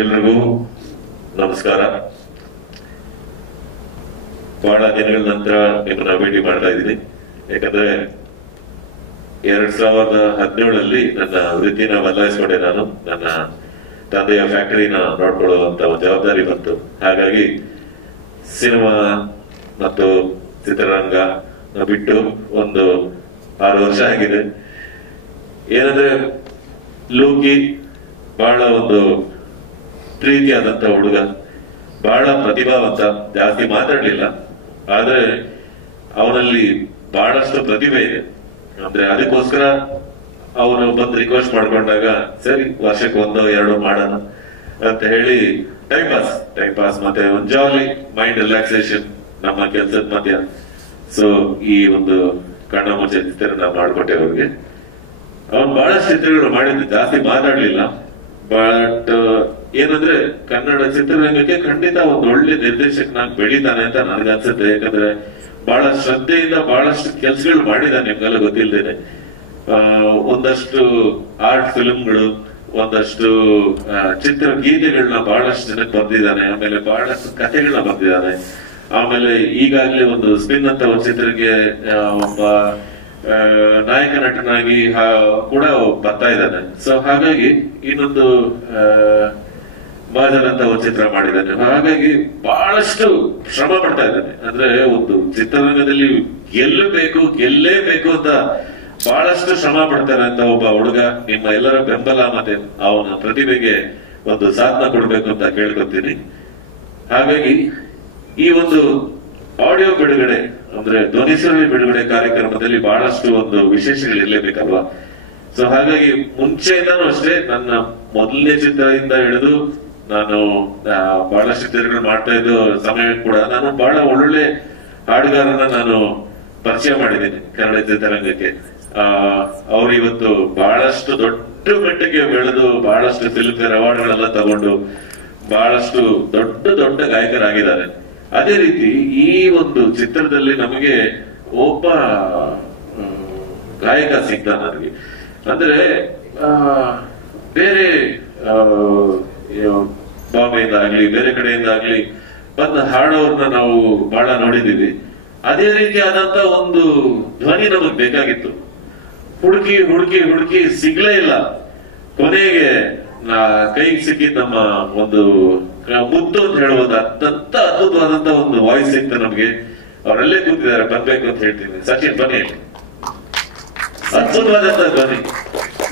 ಎಲ್ರಿಗೂ ನಮಸ್ಕಾರ. ಬಹಳ ದಿನಗಳ ನಂತರ ನಿಮ್ಮನ್ನ ಭೇಟಿ ಮಾಡ್ತಾ ಇದ್ದೀನಿ. ಯಾಕಂದ್ರೆ 2017 ನನ್ನ ವೃತ್ತಿನ ಬದಲಾಯಿಸಿಕೊಂಡೆ. ನಾನು ನನ್ನ ತಂದೆಯ ಫ್ಯಾಕ್ಟರಿನ ನೋಡ್ಕೊಳ್ಳುವಂತ ಒಂದು ಜವಾಬ್ದಾರಿ ಬಂತು. ಹಾಗಾಗಿ ಸಿನಿಮಾ ಮತ್ತು ಚಿತ್ರರಂಗ ಬಿಟ್ಟು ಒಂದು 6 ವರ್ಷ ಆಗಿದೆ. ಏನಂದ್ರೆ ಲೋಕಿ ಬಹಳ ಒಂದು ಪ್ರೀತಿಯಾದಂತ ಹುಡುಗ, ಬಹಳ ಪ್ರತಿಭಾವಂತ, ಜಾಸ್ತಿ ಮಾತಾಡ್ಲಿಲ್ಲ, ಆದ್ರೆ ಅವನಲ್ಲಿ ಬಹಳಷ್ಟು ಪ್ರತಿಭೆ ಇದೆ. ಅಂದ್ರೆ ಅದಕ್ಕೋಸ್ಕರ ಅವನು ಬಂದು ರಿಕ್ವೆಸ್ಟ್ ಮಾಡ್ಕೊಂಡಾಗ ಸರಿ ವರ್ಷಕ್ಕೆ 1-2 ಮಾಡೋಣ ಅಂತ ಹೇಳಿ ಟೈಮ್ ಪಾಸ್ ಮತ್ತೆ ಒಂದು ಜಾಲಿ ಮೈಂಡ್ ರಿಲ್ಯಾಕ್ಸೇಷನ್ ನಮ್ಮ ಕೆಲಸದ ಮಧ್ಯ. ಸೊ ಈ ಒಂದು ಕಣ್ಣ ಮುಚ್ಚೆ ಚಿತ್ರ ನಾವು ಮಾಡ್ಕೊಟ್ಟೆ ಅವ್ರಿಗೆ. ಅವನು ಬಹಳಷ್ಟು ಚಿತ್ರಗಳು ಮಾಡಿದ್ದು, ಜಾಸ್ತಿ ಮಾತಾಡ್ಲಿಲ್ಲ. ಬಟ್ ಏನಂದ್ರೆ ಕನ್ನಡ ಚಿತ್ರರಂಗಕ್ಕೆ ಖಂಡಿತ ಒಂದು ಒಳ್ಳೆ ನಿರ್ದೇಶಕನಾಗಿ ಬೆಳಿತಾನೆ ಅಂತ ನನಗನ್ಸುತ್ತೆ. ಯಾಕಂದ್ರೆ ಬಹಳ ಶ್ರದ್ಧೆಯಿಂದ ಬಹಳಷ್ಟು ಕೆಲಸಗಳು ಮಾಡಿದಾನೆ, ನಿಮ್ಗೆಲ್ಲ ಗೊತ್ತಿಲ್ದೇನೆ. ಒಂದಷ್ಟು ಆರ್ಟ್ ಫಿಲ್ಮ್ಗಳು, ಒಂದಷ್ಟು ಚಿತ್ರ ಗೀತೆಗಳನ್ನ ಬಹಳಷ್ಟು ಜನಕ್ಕೆ ಬರ್ದಿದ್ದಾನೆ. ಆಮೇಲೆ ಬಹಳಷ್ಟು ಕಥೆಗಳನ್ನ ಬರ್ದಿದ್ದಾನೆ. ಆಮೇಲೆ ಈಗಾಗ್ಲೇ ಒಂದು ಸ್ಪಿನ್ ಅಂತ ಒಂದು ಚಿತ್ರಕ್ಕೆ ಒಬ್ಬ ನಾಯಕ ನಟನಾಗಿ ಕೂಡ ಬರ್ತಾ ಇದ್ದಾನೆ. ಸೊ ಹಾಗಾಗಿ ಇನ್ನೊಂದು ಬಾಜರ್ ಅಂತ ಒಂದು ಚಿತ್ರ ಮಾಡಿದ್ದಾನೆ. ಹಾಗಾಗಿ ಬಹಳಷ್ಟು ಶ್ರಮ ಪಡ್ತಾ ಇದ್ದಾನೆ. ಅಂದ್ರೆ ಒಂದು ಚಿತ್ರರಂಗದಲ್ಲಿ ಗೆಲ್ಲೇಬೇಕು ಅಂತ ಬಹಳಷ್ಟು ಶ್ರಮ ಪಡ್ತಾನೆ ಅಂತ ಒಬ್ಬ ಹುಡುಗ. ನಿಮ್ಮ ಎಲ್ಲರ ಬೆಂಬಲ ಮತ್ತೆ ಅವನ ಪ್ರತಿಭೆಗೆ ಒಂದು ಸಾಥನ ಕೊಡ್ಬೇಕು ಅಂತ ಕೇಳ್ಕೊತೀನಿ. ಹಾಗಾಗಿ ಈ ಒಂದು ಆಡಿಯೋ ಬಿಡುಗಡೆ ಅಂದ್ರೆ ಧ್ವನಿಸುರುಳಿ ಬಿಡುಗಡೆ ಕಾರ್ಯಕ್ರಮದಲ್ಲಿ ಬಹಳಷ್ಟು ಒಂದು ವಿಶೇಷಗಳಿರ್ಲೇಬೇಕಲ್ವಾ. ಸೊ ಹಾಗಾಗಿ ಮುಂಚೆಯಿಂದಾನು ಅಷ್ಟೇ, ನನ್ನ ಮೊದಲನೇ ಚಿತ್ರದಿಂದ ಹಿಡಿದು ನಾನು ಬಹಳಷ್ಟು ಚಿತ್ರಗಳು ಮಾಡ್ತಾ ಇದ್ದು ಸಮಯ ಕೂಡ ನಾನು ಬಹಳ ಒಳ್ಳೊಳ್ಳೆ ಹಾಡುಗಾರನ ನಾನು ಪರಿಚಯ ಮಾಡಿದ್ದೀನಿ ಕನ್ನಡ ಚಿತ್ರರಂಗಕ್ಕೆ. ಅವ್ರು ಇವತ್ತು ಬಹಳಷ್ಟು ದೊಡ್ಡ ಮಟ್ಟಿಗೆ ಬೆಳೆದು ಬಹಳಷ್ಟು ಫಿಲ್ಮ್ ಫೇರ್ ಅವಾರ್ಡ್ಗಳೆಲ್ಲ ತಗೊಂಡು ಬಹಳಷ್ಟು ದೊಡ್ಡ ಗಾಯಕರಾಗಿದ್ದಾರೆ. ಅದೇ ರೀತಿ ಈ ಒಂದು ಚಿತ್ರದಲ್ಲಿ ನಮಗೆ ಒಬ್ಬ ಗಾಯಕ ಸಿಗ್ತ ನನಗೆ. ಅಂದ್ರೆ ಬೇರೆ ಬಾಂಬೆಯಿಂದ ಆಗ್ಲಿ ಬೇರೆ ಕಡೆಯಿಂದ ಆಗ್ಲಿ ಬಂದ ಹಾಡೋರ್ನ ನಾವು ಬಹಳ ನೋಡಿದೀವಿ. ಅದೇ ರೀತಿಯಾದಂತ ಒಂದು ಧ್ವನಿ ನಮಗ್ ಬೇಕಾಗಿತ್ತು. ಹುಡುಕಿ ಸಿಗ್ಲೇ ಇಲ್ಲ. ಕೊನೆಗೆ ಕೈಗೆ ಸಿಕ್ಕಿದ್ ನಮ್ಮ ಒಂದು ಮುದ್ದು ಅಂತ ಹೇಳ್ಬೋದು, ಅತ್ಯಂತ ಅದ್ಭುತವಾದಂತ ಒಂದು ವಾಯ್ಸ್ ಸಿಕ್ತು ನಮ್ಗೆ. ಅವರೆಲ್ಲೇ ಕೂತಿದ್ದಾರೆ, ಬರ್ಬೇಕು ಅಂತ ಹೇಳ್ತೀನಿ. ಸಚಿನ್ ಬನ್ನಿ. ಅದ್ಭುತವಾದಂತ ಧ್ವನಿ.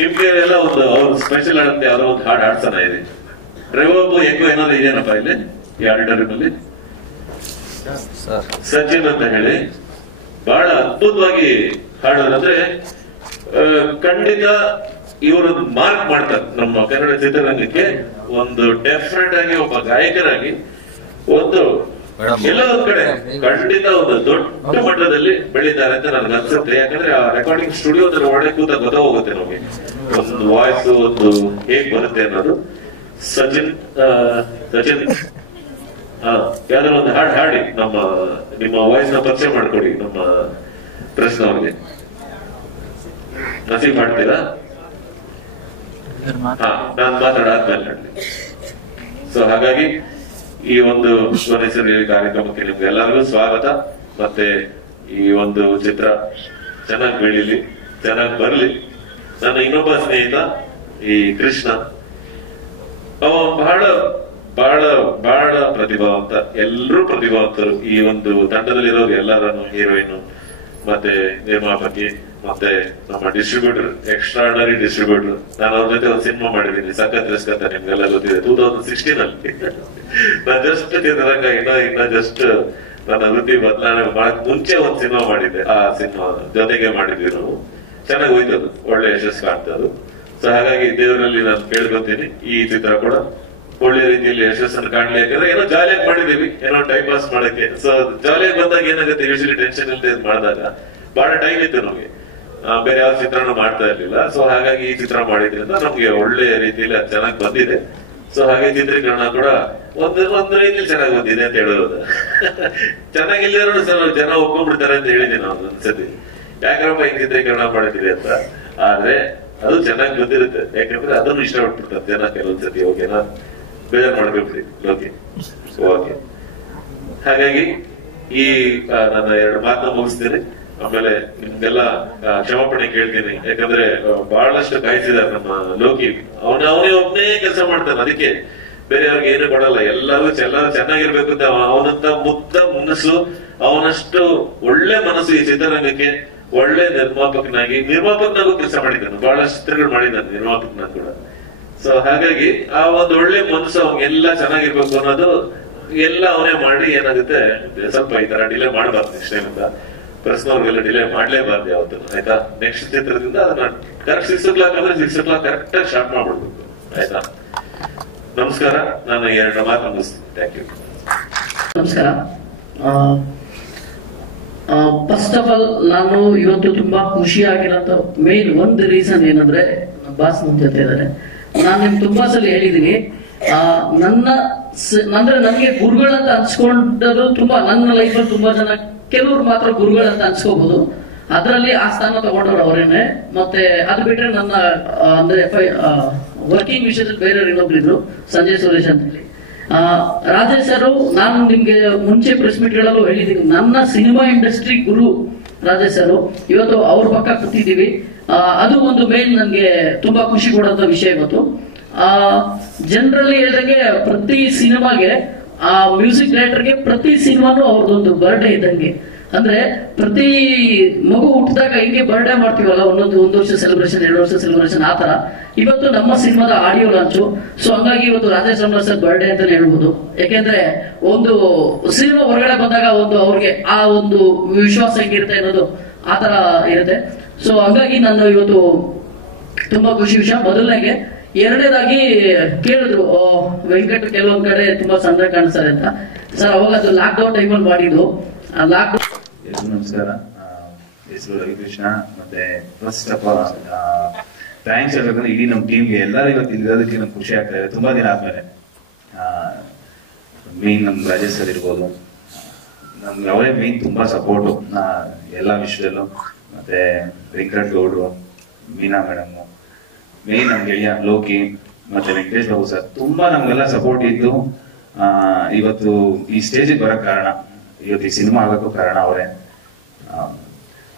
ನಿಮ್ಗೆ ಎಲ್ಲ ಒಂದು ಅವ್ರು ಸ್ಪೆಷಲ್ ಆಡಂತೆ ಯಾರೋ ಒಂದು ಹಾಡು ಆಡ್ಸೋಣ ಇದೆ. ಡ್ರೈವರ್ ಎಕೋ ಏನಾದ್ರು ಇದೆಯೇನಪ್ಪ ಇಲ್ಲಿ ಈ ಆಡಿಟೋರಿಯಂ ಅಲ್ಲಿ? ಸಚಿನ್ ಅಂತ ಹೇಳಿ ಬಹಳ ಅದ್ಭುತವಾಗಿ ಹಾಡೋದು. ಅಂದ್ರೆ ಖಂಡಿತ ಇವರು ಮಾರ್ಕ್ ಮಾಡ್ತಾರೆ ನಮ್ಮ ಕನ್ನಡ ಚಿತ್ರರಂಗಕ್ಕೆ. ಒಂದು ಡೆಫಿನೆಟ್ ಆಗಿ ಒಬ್ಬ ಗಾಯಕರಾಗಿ ಒಂದು ಎಲ್ಲ ಒಂದ್ ಕಡೆ ಖಂಡಿತ ಒಂದು ದೊಡ್ಡ ಮಟ್ಟದಲ್ಲಿ ಬೆಳೀತಾರೆ ಅಂತ ನನಗೆ ಅನ್ಸುತ್ತೆ. ಯಾಕಂದ್ರೆ ಆ ರೆಕಾರ್ಡಿಂಗ್ ಸ್ಟುಡಿಯೋದಲ್ಲಿ ಒಳ್ಳೆ ಕೂತ ಗೊತ್ತಾಗೋಗುತ್ತೆ ನಮಗೆ ಒಂದು ವಾಯ್ಸ್ ಒಂದು ಹೇಗ್ ಬರುತ್ತೆ ಅನ್ನೋದು. ಸಚಿನ್ ಯಾವ್ದಾದ್ರು ಒಂದು ಹಾಡಿ ನಿಮ್ಮ ವಾಯ್ಸ್ ನ ಪರಿಚಯ ಮಾಡ್ಕೊಡಿ ನಮ್ಮ ಪ್ರಶ್ನೆ ಅವ್ರಿಗೆ. ನಸೀಬ್ ಮಾಡ್ತೀರಾ? ನಾನು ಮಾತಾಡಾದ್ಮೇಲೆ. ಸೊ ಹಾಗಾಗಿ ಈ ಒಂದು ಧ್ವನಿಸುರುಳಿ ಕಾರ್ಯಕ್ರಮಕ್ಕೆ ನಿಮ್ಗೆ ಎಲ್ಲರಿಗೂ ಸ್ವಾಗತ. ಮತ್ತೆ ಈ ಒಂದು ಚಿತ್ರ ಚೆನ್ನಾಗಿ ಬೆಳೀಲಿ, ಚೆನ್ನಾಗಿ ಬರ್ಲಿ. ನನ್ನ ಇನ್ನೊಬ್ಬ ಸ್ನೇಹಿತ ಈ ಕೃಷ್ಣ, ಅವ ಬಹಳ ಪ್ರತಿಭಾವಂತ. ಎಲ್ಲರೂ ಪ್ರತಿಭಾವಂತರು ಈ ಒಂದು ತಂಡದಲ್ಲಿರೋರು ಎಲ್ಲರನ್ನು, ಹೀರೋಯಿನ್ ಮತ್ತೆ ನಿರ್ಮಾಪಕಿ ಮತ್ತೆ ನಮ್ಮ ಡಿಸ್ಟ್ರಿಬ್ಯೂಟರ್, ಎಕ್ಸ್ಟ್ರಾರ್ಡನರಿ ಡಿಸ್ಟ್ರಿಬ್ಯೂಟರ್. ನಾನು ಅವ್ರ ಜೊತೆ ಒಂದು ಸಿನಿಮಾ ಮಾಡಿದ್ದೀನಿ, ಸಖತ್ ನಿಮ್ಗೆಲ್ಲ ಗೊತ್ತಿದೆ, 2016 ಅಲ್ಲಿ. ನಾನು ಜಸ್ಟ್ ಚಿತ್ರರಂಗ ಇನ್ನ ಜಸ್ಟ್ ನನ್ನ ವೃತ್ತಿ ಬದಲಾವಣೆ ಮಾಡಕ್ ಮುಂಚೆ ಒಂದು ಸಿನಿಮಾ ಮಾಡಿದ್ದೆ. ಆ ಸಿನಿಮಾ ಜೊತೆಗೆ ಮಾಡಿದ್ವಿ ನಾವು. ಚೆನ್ನಾಗಿ ಹೋಯ್ತದು, ಒಳ್ಳೆ ಯಶಸ್ಸು ಕಾಣ್ತದು. ಸೊ ಹಾಗಾಗಿ ದೇವರಲ್ಲಿ ನಾನು ಕೇಳ್ಕೊತೀನಿ ಈ ಚಿತ್ರ ಕೂಡ ಒಳ್ಳೆ ರೀತಿಯಲ್ಲಿ ಯಶಸ್ಸನ್ನು ಕಾಣ್ಲಿ. ಯಾಕಂದ್ರೆ ಏನೋ ಜಾಲಿಯಾಗಿ ಮಾಡಿದೀವಿ, ಏನೋ ಟೈಮ್ ಪಾಸ್ ಮಾಡಕ್ಕೆ. ಸೊ ಜಾಲಿಯಾಗಿ ಬಂದಾಗ ಏನಾಗುತ್ತೆ, ಯೂಶಲಿ ಟೆನ್ಷನ್ ಇಲ್ಲದೆ ಮಾಡಿದಾಗ ಬಹಳ ಟೈಮ್ ಇತ್ತು ನಮಗೆ, ಬೇರೆ ಯಾವ ಚಿತ್ರನೂ ಮಾಡ್ತಾ ಇರ್ಲಿಲ್ಲ. ಸೊ ಹಾಗಾಗಿ ಈ ಚಿತ್ರ ಮಾಡಿದ್ರಿಂದ ನಮ್ಗೆ ಒಳ್ಳೆ ರೀತಿಯಲ್ಲಿ ಅದು ಚೆನ್ನಾಗಿ ಬಂದಿದೆ. ಸೊ ಹಾಗೆ ಚಿತ್ರೀಕರಣ ಕೂಡ ಒಂದು ರೀತಿಯಲ್ಲಿ ಚೆನ್ನಾಗಿ ಬಂದಿದೆ ಅಂತ ಹೇಳೋದು. ಚೆನ್ನಾಗಿಲ್ಲರೂ ಜನ ಒಪ್ಕೊಂಡ್ಬಿಡ್ತಾರೆ ಅಂತ ಹೇಳಿದ್ದೀನಿ ನಾನು ಒಂದ್ಸತಿ, ಯಾಕಂದ್ರೆ ಈ ಚಿತ್ರೀಕರಣ ಮಾಡಿದ್ರಿ ಅಂತ. ಆದ್ರೆ ಅದು ಚೆನ್ನಾಗಿ ಗೊತ್ತಿರುತ್ತೆ, ಯಾಕಂದ್ರೆ ಅದನ್ನು ಇಷ್ಟಪಟ್ಬಿಡ್ತಾರೆ ಜನ ಕೆಲವೊಂದ್ಸತಿ. ಓಕೆನಾ? ಬೇಜಾರು ಮಾಡ್ಕೊಬಿಡಿ ಲೋಕಿ. ಓಕೆ, ಹಾಗಾಗಿ ಈ ನನ್ನ 2 ಮಾತನ್ನ ಮುಗಿಸ್ತೀನಿ. ಆಮೇಲೆ ನಿಮ್ಗೆಲ್ಲ ಕ್ಷಮಾಪಣೆ ಕೇಳ್ತೀನಿ. ಯಾಕಂದ್ರೆ ಬಹಳಷ್ಟು ಕಾಯಿಸಿದಾರೆ ನಮ್ಮ ಲೋಕಿ. ಅವನೇ ಒಬ್ಬನೇ ಕೆಲಸ ಮಾಡ್ತಾನೆ, ಅದಕ್ಕೆ ಬೇರೆಯವ್ರಿಗೆ ಏನು ಕೊಡಲ್ಲ. ಎಲ್ಲರೂ ಚೆನ್ನಾಗಿರ್ಬೇಕು ಅಂತ ಅವನಂತ ಮುಗ್ಧ ಮನಸ್ಸು, ಅವನಷ್ಟು ಒಳ್ಳೆ ಮನಸ್ಸು ಈ ಚಿತ್ರರಂಗಕ್ಕೆ. ಒಳ್ಳೆ ನಿರ್ಮಾಪಕನಾಗೂ ಕೆಲಸ ಮಾಡಿದ್ದಾನೆ, ಬಹಳಷ್ಟು ಚಿತ್ರಗಳು ಮಾಡಿದ್ದಾನೆ ನಿರ್ಮಾಪಕನಾಗ ಕೂಡ. ಸೊ ಹಾಗಾಗಿ ಆ ಒಂದು ಒಳ್ಳೆ ಮನಸ್ಸು ಅವ್ನಿಗೆಲ್ಲ ಚೆನ್ನಾಗಿರ್ಬೇಕು ಅನ್ನೋದು ಎಲ್ಲ ಅವನೇ ಮಾಡಿ ಏನಾಗುತ್ತೆ, ಸ್ವಲ್ಪ ಈ ತರ ಡಿಲೇ ಮಾಡಬಾರ್ದು. ನೆಕ್ಸ್ಟ್ ಟೈಮ್ ಅಂತ ಪ್ರಶ್ನವ್ರಿಗೆಲ್ಲ ಡಿಲೇ ಮಾಡ್ಲೇಬಾರ್ದು ಯಾವತ್ತು, ಆಯ್ತಾ? ನೆಕ್ಸ್ಟ್ ಚಿತ್ರದಿಂದ ಅದನ್ನ ಕರೆಕ್ಟ್ 6 o'clock ಅಂದ್ರೆ 6 o'clock ಕರೆಕ್ಟ್ ಆಗಿ ಸ್ಟಾರ್ಟ್ ಮಾಡ್ಬಿಡ್ಬೇಕು, ಆಯ್ತಾ? ನಮಸ್ಕಾರ, ನಾನು 2 ಮಾತು ಮುಗಿಸ್ತೀನಿ. Thank you. ನಮಸ್ಕಾರ. ಫಸ್ಟ್ ಆಫ್ ಆಲ್ ನಾನು ಇವತ್ತು ತುಂಬಾ ಖುಷಿಯಾಗಿರೋಂಥ ಮೇನ್ ಒಂದು ರೀಸನ್ ಏನಂದ್ರೆ, ಬಾಸ್ ನಮ್ಮ ಜೊತೆ ಇದ್ದಾರೆ. ನಾನು ನಿಮ್ಗೆ ತುಂಬಾ ಸಲ ಹೇಳಿದೀನಿ, ನನಗೆ ಗುರುಗಳಂತ ಅನ್ಸ್ಕೊಂಡರು ತುಂಬಾ ನನ್ನ ಲೈಫಲ್ಲಿ ತುಂಬಾ ಜನ, ಕೆಲವ್ರು ಮಾತ್ರ ಗುರುಗಳಂತ ಅನ್ಸ್ಕೋಬಹುದು. ಅದರಲ್ಲಿ ಆ ಸ್ಥಾನ ತಗೊಂಡವ್ರು ಅವರೇನೆ. ಮತ್ತೆ ಅದು ಬಿಟ್ರೆ ನನ್ನ ಅಂದ್ರೆ ವರ್ಕಿಂಗ್ ವಿಷಯದಲ್ಲಿ ಬೇರೆಯವ್ರು ಇನ್ನೊಬ್ರಿದ್ರು, ಸಂಜಯ್ ಸುರೇಶ್ ಅಂತ ಹೇಳಿ. ರಾಜೇಶ್ ಸರ್, ನಾನು ನಿಮ್ಗೆ ಮುಂಚೆ ಪ್ರೆಸ್ ಮೀಟ್ ಗಳಲ್ಲೂ ಹೇಳಿದ್ದೀನಿ, ನನ್ನ ಸಿನಿಮಾ ಇಂಡಸ್ಟ್ರಿ ಗುರು ರಾಜೇಶ್ ಸರ್. ಇವತ್ತು ಅವ್ರ ಪಕ್ಕ ಕೂತಿದ್ದೀವಿ, ಅದು ಒಂದು ಮೇನ್ ನನ್ಗೆ ತುಂಬಾ ಖುಷಿ ಕೊಡುವಂತ ವಿಷಯ. ಇವತ್ತು ಜನರಲಿ ಹೇಳಿದಂಗೆ ಪ್ರತಿ ಸಿನಿಮಾಗೆ ಮ್ಯೂಸಿಕ್ ಡೈರೆಕ್ಟರ್ಗೆ ಪ್ರತಿ ಸಿನಿಮಾನು ಅವ್ರದ್ದೊಂದು ಬರ್ಡೇ ಇದ್ದಂಗೆ. ಅಂದ್ರೆ ಪ್ರತಿ ಮಗು ಹುಟ್ಟಿದಾಗ ಹಿಂಗೆ ಬರ್ಡೇ ಮಾಡ್ತೀವಲ್ಲ, ಒಂದೊಂದು 1 ವರ್ಷ ಸೆಲೆಬ್ರೇಷನ್, 2 ವರ್ಷ ಸೆಲೆಬ್ರೇಷನ್, ಆ ತರ ಇವತ್ತು ನಮ್ಮ ಸಿನಿಮಾದ ಆಡಿಯೋ ಲಾಂಚು. ಸೊ ಹಂಗಾಗಿ ಇವತ್ತು ರಾಜೇಶ್ ರಾಮದಾಸ್ ಸರ್ ಬರ್ಡೇ ಅಂತಾನೆ ಹೇಳ್ಬೋದು. ಯಾಕೆಂದ್ರೆ ಒಂದು ಸಿನಿಮಾ ಹೊರಗಡೆ ಬಂದಾಗ ಒಂದು ಅವ್ರಿಗೆ ಆ ಒಂದು ವಿಶ್ವಾಸ ಹೆಂಗಿರುತ್ತೆ ಅನ್ನೋದು ಆ ತರ ಇರುತ್ತೆ. ಸೊ ಹಂಗಾಗಿ ನಾನು ಇವತ್ತು ತುಂಬಾ ಖುಷಿ ವಿಷಯ. ಮೊದಲನೇಗೆ. ಎರಡನೇದಾಗಿ ಕೇಳಿದ್ರು, ವೆಂಕಟ್ ಕೆಲವೊಂದ್ ಕಡೆ ತುಂಬಾ ಸಂದ್ರ ಕಾಣಿಸ್ತಾರೆ ಅಂತ. ಸರ್ ಅವಾಗ ಅದು ಲಾಕ್ಡೌನ್ ಟೈಮಲ್ಲಿ ಮಾಡಿದ್ದು. ನಮಸ್ಕಾರ, ಹೆಸರು ರವಿಕೃಷ್ಣ. ಮತ್ತೆ ಫಸ್ಟ್ ಆಫ್ ಆಲ್ ಥ್ಯಾಂಕ್ಸ್ ಹೇಳ್ಬೇಕಂದ್ರೆ ಇಡೀ ನಮ್ಮ ಟೀಮ್ಗೆ, ಎಲ್ಲರೂ ಇವತ್ತು ಇರೋದಕ್ಕೆ ನಮ್ಗೆ ಖುಷಿ ಆಗ್ತಾ ಇದೆ ತುಂಬಾ ದಿನ ಆದ್ಮೇಲೆ. ಮೇನ್ ನಮ್ ರಾಜೇಶ್ ಸರ್ ಇರ್ಬೋದು, ನಮ್ಗೆ ಅವರೇ ಮೇನ್ ತುಂಬಾ ಸಪೋರ್ಟು ಎಲ್ಲಾ ವಿಷಯದಲ್ಲೂ. ಮತ್ತೆ ವೆಂಕಟ್ ಗೌಡ್ರು, ಮೀನಾ ಮೇಡಮ್, ಮೇನ್ ನಮ್ ಗೆಳೆಯ ಲೋಕಿ, ಮತ್ತೆ ವೆಂಕಟೇಶ್ ಬಾಬು ಸರ್ ತುಂಬಾ ನಮ್ಗೆಲ್ಲ ಸಪೋರ್ಟ್ ಇದ್ದು ಇವತ್ತು ಈ ಸ್ಟೇಜಿಗೆ ಬರೋಕ್ ಕಾರಣ, ಇವತ್ತು ಈ ಸಿನಿಮಾ ಆಗೋಕ್ಕೂ ಕಾರಣ ಅವರೇ.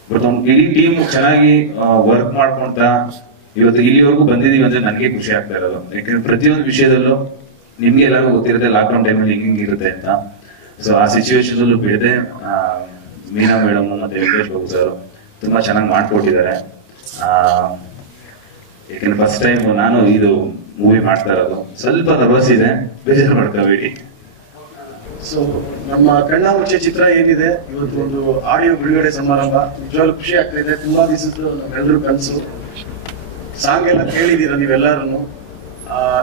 ಬಟ್ ಇಡೀ ಟೀಮ್ ಚೆನ್ನಾಗಿ ವರ್ಕ್ ಮಾಡ್ಕೊಂತ ಇವತ್ತು ಇಲ್ಲಿವರೆಗೂ ಬಂದಿದೀವಿ ಅಂದ್ರೆ ನನಗೆ ಖುಷಿ ಆಗ್ತಾ ಇರೋದು. ಯಾಕಂದ್ರೆ ಪ್ರತಿಯೊಂದು ವಿಷಯದಲ್ಲೂ ನಿಮ್ಗೆ ಎಲ್ಲರಿಗೂ ಗೊತ್ತಿರುತ್ತೆ ಲಾಕ್ಡೌನ್ ಟೈಮಲ್ಲಿ ಹಿಂಗಿರುತ್ತೆ ಅಂತ. ಸೊ ಆ ಸಿಚುವೇಶನ್ ಅಲ್ಲೂ ಬಿಡದೆ ಮೀನಾ ಮೇಡಮ್ ಮತ್ತೆ ವೆಂಕಟೇಶ್ ಬಾಬು ಸರ್ ತುಂಬಾ ಚೆನ್ನಾಗಿ ಮಾಡ್ಕೊಟ್ಟಿದ್ದಾರೆ. ಯಾಕಂದ್ರೆ ಫಸ್ಟ್ ಟೈಮ್ ನಾನು ಇದು ಮೂವಿ ಮಾಡ್ತಾ ಇರೋದು, ಸ್ವಲ್ಪ ನರ್ವಸ್ ಇದೆ, ಬೇಜಾರು ಮಾಡ್ಕೋಬೇಡಿ. ಸೊ ನಮ್ಮ ಕಣ್ಣ ಮುಚ್ಚೆ ಚಿತ್ರ ಏನಿದೆ, ಇವತ್ತು ಒಂದು ಆಡಿಯೋ ಬಿಡುಗಡೆ ಸಮಾರಂಭ. ನಿಜವಾಗ್ಲೂ ಖುಷಿ ಆಗ್ತಾ ಇದೆ. ತುಂಬಾ ದಿವಸದ್ದು ನಮ್ಮೆಲ್ಲರೂ ಕನಸು. ಸಾಂಗ್ ಎಲ್ಲ ಕೇಳಿದೀರ ನೀವೆಲ್ಲರೂ.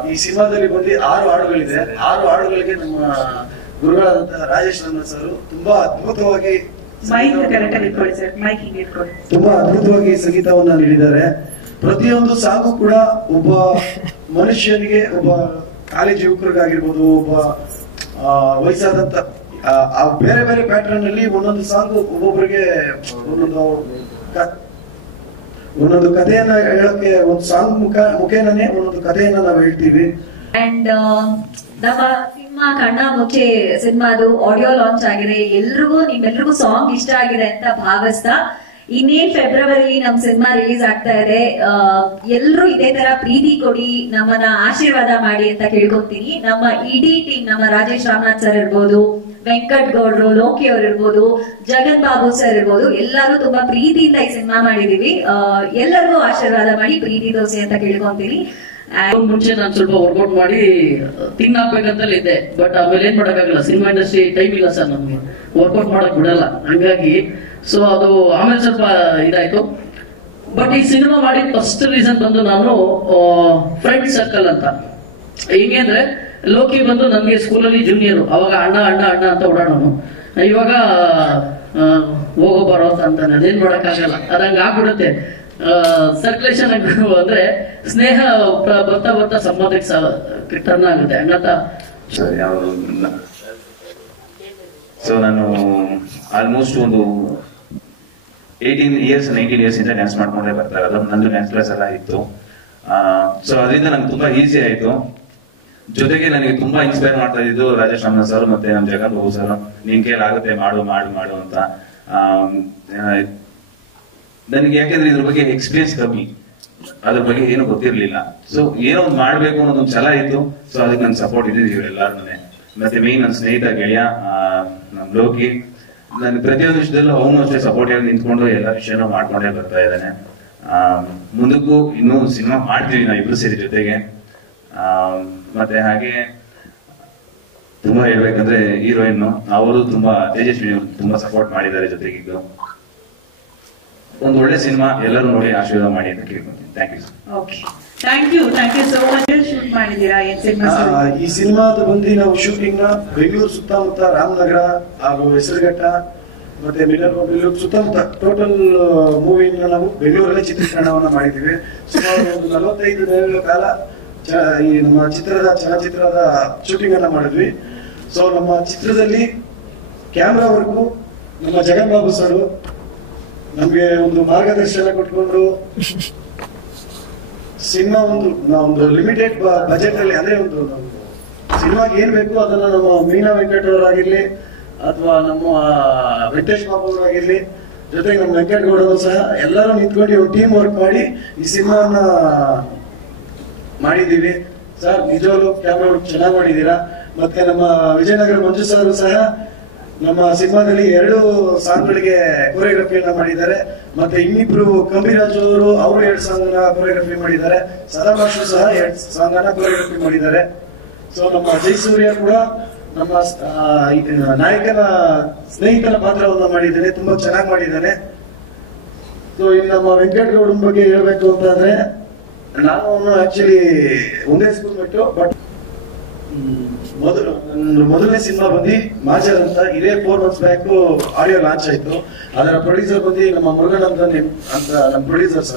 ಈ ಸಿನಿಮಾದಲ್ಲಿ ಬಂದು 6 ಹಾಡುಗಳಿದೆ. 6 ಹಾಡುಗಳಿಗೆ ನಮ್ಮ ಗುರುಗಳಾದಂತಹ ರಾಜೇಶ್ ರಾಮದಾಸ್ ಸರ್ ತುಂಬಾ ಅದ್ಭುತವಾಗಿ ಸಂಗೀತವನ್ನ ನೀಡಿದ್ದಾರೆ. ಪ್ರತಿಯೊಂದು ಸಾಂಗು ಕೂಡ ಒಬ್ಬ ಮನುಷ್ಯನಿಗೆ, ಒಬ್ಬ ಕಾಲೇಜ್ ಯುವಕರಿಗಾಗಿರ್ಬೋದು, ಒಬ್ಬ ವಯಸ್ಸಾದಂತ ಬೇರೆ ಬೇರೆ ಪ್ಯಾಟರ್ನ್ ಅಲ್ಲಿ ಒಂದೊಂದು ಸಾಂಗ್ ಒಬ್ಬೊಬ್ಬರಿಗೆ ಒಂದೊಂದು ಕಥೆಯನ್ನ ಹೇಳಕ್ಕೆ, ಒಂದು ಸಾಂಗ್ ಮುಖೇನೇ ಒಂದೊಂದು ಕಥೆಯನ್ನ ನಾವು ಹೇಳ್ತೀವಿ. ಅಂಡ್ ನಮ್ಮ ಸಿನಿಮಾ ಕಣ್ಣ ಮುಚ್ಚೆ ಸಿನಿಮಾದು ಆಡಿಯೋ ಲಾಂಚ್ ಆಗಿದೆ. ನಿಮ್ಮೆಲ್ರಿಗೂ ಸಾಂಗ್ ಇಷ್ಟ ಆಗಿದೆ ಅಂತ ಭಾವಿಸ್ತಾ, ಇನ್ನೇನ್ ಫೆಬ್ರವರಿ ನಮ್ ಸಿನಿಮಾ ರಿಲೀಸ್ ಆಗ್ತಾ ಇದೆ. ಎಲ್ರು ಇದೇ ತರ ಪ್ರೀತಿ ಕೊಡಿ, ನಮ್ಮನ್ನ ಆಶೀರ್ವಾದ ಮಾಡಿ ಅಂತ ಕೇಳ್ಕೊತೀನಿ. ನಮ್ಮ ಇಡೀ ಟೀಮ್, ನಮ್ಮ ರಾಜೇಶ್ ರಾಮನಾಥ್ ಸರ್ ಇರ್ಬೋದು, ವೆಂಕಟ್ ಗೌಡ್ರು, ಲೋಕಿ ಅವ್ರು ಇರ್ಬೋದು, ಜಗನ್ ಬಾಬು ಸರ್ ಇರ್ಬೋದು, ಎಲ್ಲರೂ ತುಂಬಾ ಪ್ರೀತಿಯಿಂದ ಈ ಸಿನಿಮಾ ಮಾಡಿದೀವಿ. ಎಲ್ಲರಿಗೂ ಆಶೀರ್ವಾದ ಮಾಡಿ, ಪ್ರೀತಿ ತೋರಿಸಿ ಅಂತ ಕೇಳ್ಕೊಂತೀನಿ. ಮುಂಚೆ ನಾನು ಸ್ವಲ್ಪ ವರ್ಕೌಟ್ ಮಾಡಿ ತಿನ್ನಾಕ್ಬೇಕಂತಲೇ ಇದ್ದೆ. ಬಟ್ ಆಮೇಲೆ ಏನ್ ಮಾಡಕ್ಕಾಗಲ್ಲ, ಸಿನಿಮಾ ಇಂಡಸ್ಟ್ರಿ ಟೈಮ್ ಇಲ್ಲ ಸರ್ ನಮ್ಗೆ, ವರ್ಕೌಟ್ ಮಾಡಕ್ ಬಿಡಲ್ಲ. ಹಂಗಾಗಿ ಸೊ ಅದು ಆಮೇಲೆ ಸ್ವಲ್ಪ ಇದಾಯ್ತು. ಬಟ್ ಈ ಸಿನಿಮಾ ಮಾಡಿ ಫಸ್ಟ್ ರೀಸನ್ ಬಂದು ನಾನು ಫ್ರೆಂಡ್ ಸರ್ಕಲ್ ಅಂತ. ಹಿಂಗೆ ಅಂದ್ರೆ ಲೋಕಿ ಬಂದು ನನ್ಗೆ ಸ್ಕೂಲಲ್ಲಿ ಜೂನಿಯರ್, ಅವಾಗ ಅಣ್ಣ ಅಣ್ಣ ಅಣ್ಣ ಅಂತ ಓಡಾಡೋನು. ಇವಾಗ ಹೋಗೋ ಬರೋ ಅಂತಾನೆ, ಅದೇನ್ ಮಾಡಕ್ಕಾಗಲ್ಲ, ಅದಂಗ ಆಗ್ಬಿಡುತ್ತೆ. ಸರ್ಕ್ಯುಲೇಷನ್ ಅಂದ್ರೆ ಸ್ನೇಹ ಬರ್ತಾ ಬರ್ತಾ ಸಂಬಂಧಕ್ಕೆ ಟರ್ನ್ ಆಗುತ್ತೆ ಹಂಗಂತ. ಸೊ ನಾನು ಆಲ್ಮೋಸ್ಟ್ ಒಂದು 18 years 19 years ಇಂದ ಡ್ಯಾನ್ಸ್ ಮಾಡ್ಕೊಂಡೇ ಬರ್ತಾ ಇರೋದು. ನಂದು ಡ್ಯಾನ್ಸ್ ಕ್ಲಾಸ್ ಎಲ್ಲ ಇತ್ತು. ಸೊ ಅದರಿಂದ ನಂಗೆ ತುಂಬಾ ಈಸಿ ಆಯ್ತು. ಜೊತೆಗೆ ನನಗೆ ತುಂಬಾ ಇನ್ಸ್ಪೈರ್ ಮಾಡ್ತಾ ಇದ್ದು ರಾಜೇಶ್ ರಾಮನಾಥ್ ಸರ್ ಮತ್ತೆ ನಮ್ಮ ಜಗನ್ ಬಾಬು ಸರ್, ನಿನ್ ಕೈಲಾಗುತ್ತೆ ಮಾಡು ಮಾಡು ಮಾಡು ಅಂತ. ನನಗೆ ಯಾಕೆಂದ್ರೆ ಇದ್ರ ಬಗ್ಗೆ ಎಕ್ಸ್ಪೀರಿಯನ್ಸ್ ಕಮ್ಮಿ, ಅದ್ರ ಬಗ್ಗೆ ಏನು ಗೊತ್ತಿರ್ಲಿಲ್ಲ. ಸೊ ಏನೋ ಒಂದು ಮಾಡ್ಬೇಕು ಅನ್ನೋದೊಂದು ಛಲ ಇತ್ತು. ಸೊ ಅದಕ್ಕೆ ನನ್ ಸಪೋರ್ಟ್ ಇದ್ದಿದ್ದು ಇವರೆಲ್ಲಾರು. ಮತ್ತೆ ಮೇನ್ ನನ್ನ ಸ್ನೇಹಿತ ಗೆಳೆಯ ನಮ್ ಲೋಕಿ, ನನ್ ಪ್ರತಿಯೊಂದು ವಿಷಯದಲ್ಲೂ ಅವನು ಅಷ್ಟೇ ಸಪೋರ್ಟ್ ಆಗಿ ನಿಂತ್ಕೊಂಡು ಎಲ್ಲ ವಿಷಯನೂ ಮಾಡ್ಕೊಂಡೇ ಬರ್ತಾ ಇದ್ದಾನೆ. ಮುಂದಕ್ಕೂ ಇನ್ನೂ ಸಿನಿಮಾ ಮಾಡ್ತೀವಿ ನಾವು ಇಬ್ರು ಸೇರಿ ಜೊತೆಗೆ. ಮತ್ತೆ ಹಾಗೆ ತುಂಬಾ ಹೇಳ್ಬೇಕಂದ್ರೆ ಹೀರೋಯಿನ್ ಅವರು ತುಂಬಾ ತೇಜಸ್ವಿನಿ ತುಂಬಾ ಸಪೋರ್ಟ್ ಮಾಡಿದ್ದಾರೆ ಜೊತೆಗಿದ್ದು. ಒಂದು ಒಳ್ಳೆ ಸಿನಿಮಾ ಎಲ್ಲರೂ ನೋಡಿ ಆಶೀರ್ವಾದ ಮಾಡಿ ಅಂತ ಕೇಳ್ಕೊಂತೀನಿ. Thank you. Okay, thank you so much. Shoot ಮಾಡಿದ್ದೀರಾ ಏನ್ ಸಿನಿಮಾ? ಈ ಸಿನಿಮಾದ ಬಂದು ನಾವು ಶೂಟಿಂಗ್ ನ ಬೆಂಗಳೂರು ಸುತ್ತಮುತ್ತ, ರಾಮನಗರ ಹಾಗೂ ಹೆಸರುಘಟ್ಟ ಮತ್ತೆ ಮಿಲ್ಲರ್ ಸುತ್ತಮುತ್ತ ಟೋಟಲ್ ಮೂವಿನ ನಾವು ಬೆಂಗಳೂರಲ್ಲೇ ಚಿತ್ರೀಕರಣವನ್ನ ಮಾಡಿದ್ದೀವಿ. ಸುಮಾರು ಒಂದು 45 ದಿನಗಳ ಕಾಲ ಈ ನಮ್ಮ ಚಲನಚಿತ್ರದ ಶೂಟಿಂಗ್ ಅನ್ನ ಮಾಡಿದ್ವಿ. ಸೊ ನಮ್ಮ ಚಿತ್ರದಲ್ಲಿ ಕ್ಯಾಮ್ರಾವರೆಗೂ ನಮ್ಮ ಜಗನ್ ಬಾಬು ಸರ್ ನಮ್ಗೆ ಒಂದು ಮಾರ್ಗದರ್ಶನ ಕೊಟ್ಕೊಂಡು ಸಿನಿಮಾ ಒಂದು ಲಿಮಿಟೆಡ್ ಬಜೆಟ್ ಅಲ್ಲಿ, ಅಂದ್ರೆ ಒಂದು ಸಿನಿಮಾಗೆ ಏನ್ ಬೇಕು ಅದನ್ನ ನಮ್ಮ ಮೀನಾ ವೆಂಕಟ್ ಅವರಾಗಿರ್ಲಿ ಅಥವಾ ನಮ್ಮ ವೆಂಕಟೇಶ್ ಬಾಬು ಅವರಾಗಿರ್ಲಿ, ಜೊತೆಗೆ ನಮ್ಮ ವೆಂಕಟಗೌಡ ಅವರು ಸಹ ಎಲ್ಲರೂ ನಿಂತ್ಕೊಂಡು ಒಂದು ಟೀಮ್ ವರ್ಕ್ ಮಾಡಿ ಈ ಸಿನಿಮಾನ ಮಾಡಿದ್ದೀವಿ. ಸರ್ ನಿಜವಾಗ್ಲೂ ಕ್ಯಾಮ್ರಾ ವರ್ಕ್ ಚೆನ್ನಾಗಿ ಮಾಡಿದ್ದೀರಾ. ಮತ್ತೆ ನಮ್ಮ ವಿಜಯನಗರ ಮಂಜು ಸರ್ ಸಹ ನಮ್ಮ ಸಿನಿಮಾದಲ್ಲಿ 2 ಸಾಂಗ್ಗಳಿಗೆ ಕೊರಿಯೋಗ್ರಫಿಯನ್ನ ಮಾಡಿದ್ದಾರೆ. ಮತ್ತೆ ಇನ್ನಿಬ್ರು ಕಂಬಿರಾಜು ಅವರು 2 ಸಾಂಗ್ ಕೊರಿಯೋಗ್ರಫಿ ಮಾಡಿದ್ದಾರೆ. ಸದಾಮಾಸ್ಟರ್ ಸಹ 2 ಸಾಂಗ್ ಕೊರಿಯೋಗ್ರಫಿ ಮಾಡಿದ್ದಾರೆ. ಸೊ ನಮ್ಮ ಜಯಸೂರ್ಯ ಕೂಡ ನಮ್ಮ ನಾಯಕನ ಸ್ನೇಹಿತನ ಪಾತ್ರವನ್ನ ಮಾಡಿದ್ದಾನೆ, ತುಂಬಾ ಚೆನ್ನಾಗಿ ಮಾಡಿದ್ದಾನೆ. ಸೊ ಇನ್ನು ನಮ್ಮ ವೆಂಕಟಗೌಡನ ಬಗ್ಗೆ ಹೇಳ್ಬೇಕು ಅಂತಂದ್ರೆ, ನಾನು ಆಕ್ಚುಲಿ ಒಂದೇ ಸ್ಕೂಲ್ ಬಿಟ್ಟು, ಬಟ್ ಮೊದಲನೇ ಸಿನಿಮಾ ಬಂದು ಮಾಜರ್ ಅಂತ ಇದೇ 4 months ಬ್ಯಾಕ್ ಆಡಿಯೋ ಲಾಂಚ್ ಆಯ್ತು. ಅದರ ಪ್ರೊಡ್ಯೂಸರ್ ಬಂದು ನಮ್ಮ ಮುರುಗನ್ ಅಂತ ನಮ್ಮ ಪ್ರೊಡ್ಯೂಸರ್ಸ್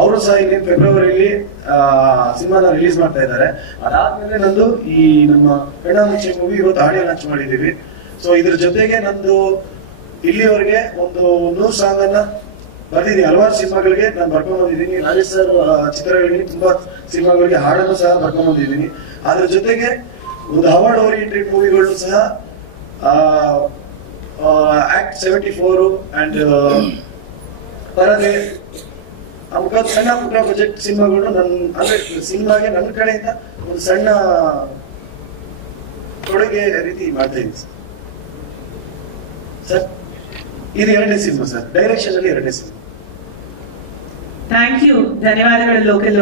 ಅವರು ಸಹ ಇಲ್ಲಿ ಫೆಬ್ರವರಿಯಲ್ಲಿ ಸಿನಿಮಾನ ರಿಲೀಸ್ ಮಾಡ್ತಾ ಇದ್ದಾರೆ. ಅದಾದ್ಮೇಲೆ ನಂದು ಈ ನಮ್ಮ ಕನ್ನಡ ಮುಚ್ಚೆ ಮೂವಿ ಇವತ್ತು ಆಡಿಯೋ ಲಾಂಚ್ ಮಾಡಿದೀವಿ. ಸೊ ಇದ್ರ ಜೊತೆಗೆ ನಂದು ಇಲ್ಲಿವರೆಗೆ ಒಂದು 100 ಸಾಂಗ್ ಅನ್ನ ಬರ್ದಿದ್ದೀನಿ. ಹಲವಾರು ಸಿನಿಮಾಗಳಿಗೆ ನಾನು ಬರ್ಕೊಂಡ್ ಬಂದಿದ್ದೀನಿ. ರಾಜೇಶ್ ಸರ್ ಚಿತ್ರಗಳಿಗೆ ತುಂಬಾ ಸಿನಿಮಾಗಳಿಗೆ ಹಾಡನ್ನು ಸಹ ಬರ್ಕೊಂಡ್ ಬಂದಿದ್ದೀನಿ. ಅದ್ರ ಜೊತೆಗೆ ಒಂದು ಅವಾರ್ಡ್ ಓರಿಯೆಂಟೆಡ್ ಮೂವಿಗಳು ಸಹ ಆಕ್ಟ್ 74 ಅಂಡ್ ಪರದೆ ಸಣ್ಣ ಪುಟ್ಟ ಪ್ರೊಜೆಕ್ಟ್ ಸಿನಿಮಾಗಳು ಅಂದ್ರೆ ಸಿನಿಮಾಗೆ ನನ್ನ ಕಡೆಯಿಂದ ಒಂದು ಸಣ್ಣ ಕೊಡುಗೆ ರೀತಿ ಮಾಡ್ತಾ ಇದ್ದೀನಿ ಸರ್. ಇದು 2ನೇ ಸಿನಿಮಾ ಸರ್, ಡೈರೆಕ್ಷನ್ ಅಲ್ಲಿ 2ನೇ ಸಿನಿಮಾ. ಥ್ಯಾಂಕ್ ಯು, ಧನ್ಯವಾದಗಳು ಲೋಕಲ್